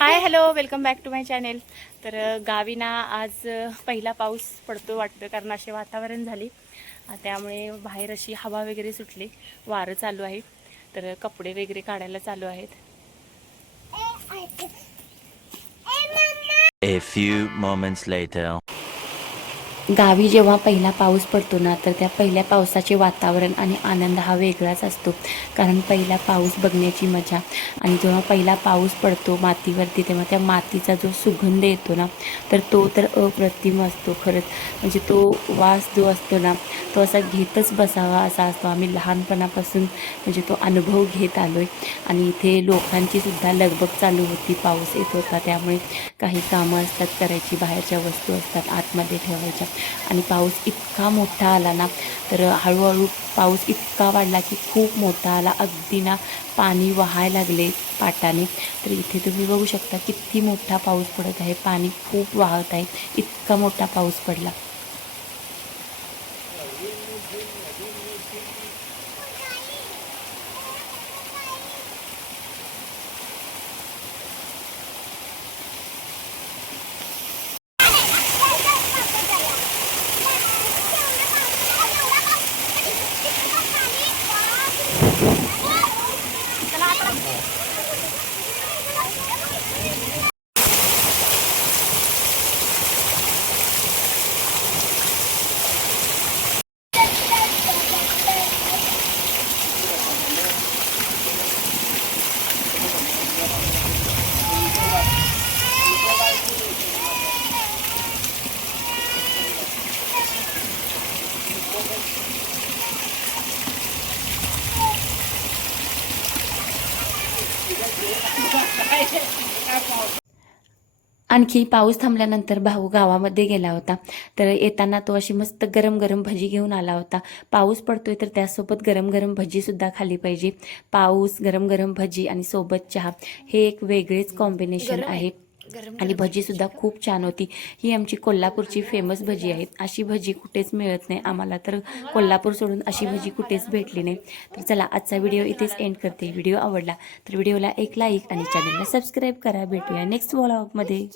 High hello welcome back to my channel. तर गावी ना आज पहिला पाऊस पडतो वाटतं, कारण असे वातावरण झाले त्यामुळे बाहेर अशी हवा वगैरे सुटली, वारं चालू आहे. तर कपडे वगैरे काढायला चालू आहेत. A few moments later. गावी जेव्हा पहिला पाऊस पडतो ना, तर त्या पहिल्या पावसाचे वातावरण आणि आनंद हा वेगळाच असतो. कारण पहिला पाऊस बघण्याची मजा, आणि जेव्हा पहिला पाऊस पडतो मातीवरती, तेव्हा त्या मातीचा जो सुगंध येतो ना, तर अप्रतिम असतो खरंच. म्हणजे तो वास जो असतो ना, तो असा घेतच बसावा असा असतो. आम्ही लहानपणापासून म्हणजे तो अनुभव घेत आलो आहे. आणि इथे लोकांची सुद्धा लगबग चालू होती, पाऊस येत होता त्यामुळे काही कामं असतात करायची, बाहेरच्या वस्तू असतात आतमध्ये ठेवायच्या. आणि पाऊस इतका मोठा आला ना, तर हळूहळू पाऊस इतका वाढला की खूप मोठा आला, अगदी ना पाणी वाहायला लागले पाटाने. तर इथे तुम्ही बघू शकता किती मोठा पाऊस पडत आहे, पाणी खूप वाहत आहे, इतका मोठा पाऊस पडला. आणखी पाऊस थांबल्यानंतर भाऊ गावामध्ये गेला होता. तर येताना तो अशी मस्त गरम गरम भजी घेऊन आला होता. पाऊस पडतोय तर त्यासोबत गरम गरम भजीसुद्धा खाली पाहिजे. पाऊस, गरम गरम भजी आणि सोबत चहा, हे एक वेगळेच कॉम्बिनेशन आहे. आणि भजीसुद्धा खूप छान होती. ही आमची कोल्हापूरची फेमस भजी आहेत. अशी भजी कुठेच मिळत नाही आम्हाला, तर कोल्हापूर सोडून अशी भजी कुठेच भेटली नाही. तर चला, आजचा व्हिडिओ इथेच एंड करते. व्हिडिओ आवडला तर व्हिडिओला एक लाईक आणि चॅनलला सबस्क्राईब करा. भेटूया नेक्स्ट व्लॉगमध्ये.